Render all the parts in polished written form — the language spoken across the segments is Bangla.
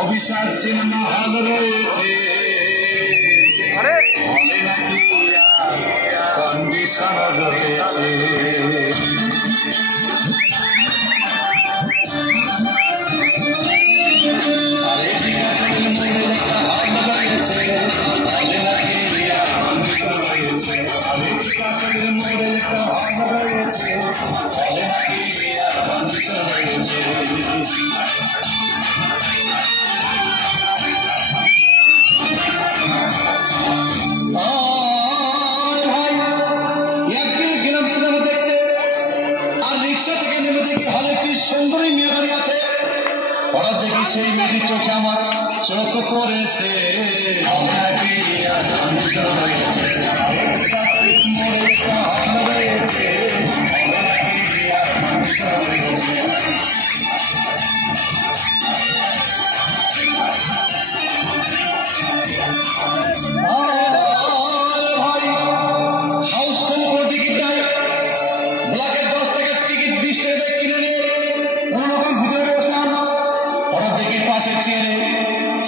অভিশাপ সিনেমা হল রয়েছে, হলে নাকি কন্ডিশন রয়েছে। সুন্দরী মেয়ে দাঁড়িয়ে আছে, হঠাৎ দেখি সেই মেয়েটির চোখে আমার চোখ পড়েছে।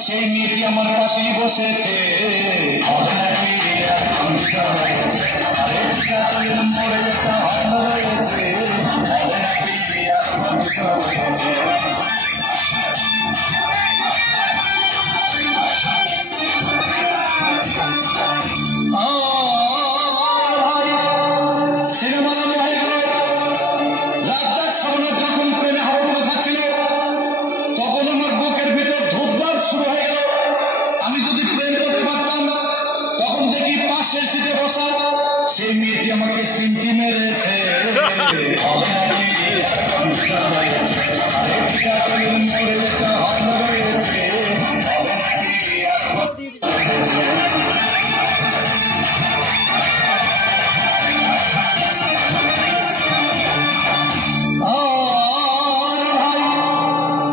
সেই মেয়েটি আমার পাশেই বসেছে। সেই মেয়েটি আমাকে সিমটি মেরেছে।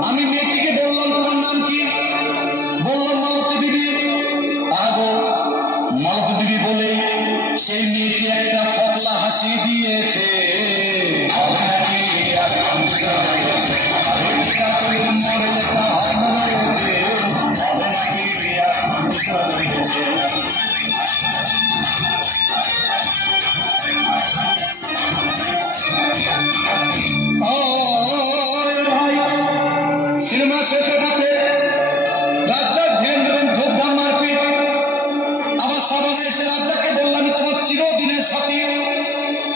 আমি মেয়েটিকে বললাম, তোমার নাম কি? বললাম মালতী বিবি। আগো মালতী বিবি বলে সেই মেয়েটি একটা ফকলা হাসি দিয়েছে। সিনেমা শেষে গেছে, রাজ্জাক ধ্যান দেবেন ধূপধাম মারপিট। আবার সাবানে এসে রাজ্জাককে বললাম, তোমার চিরদিনের সাথী।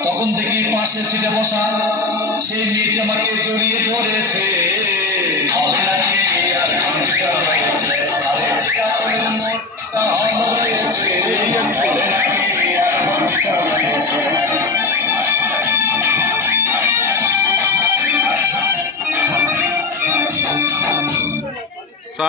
তখন দেখি পাশে সিটে বসা সেই মেয়েটি আমাকে জড়িয়ে ধরে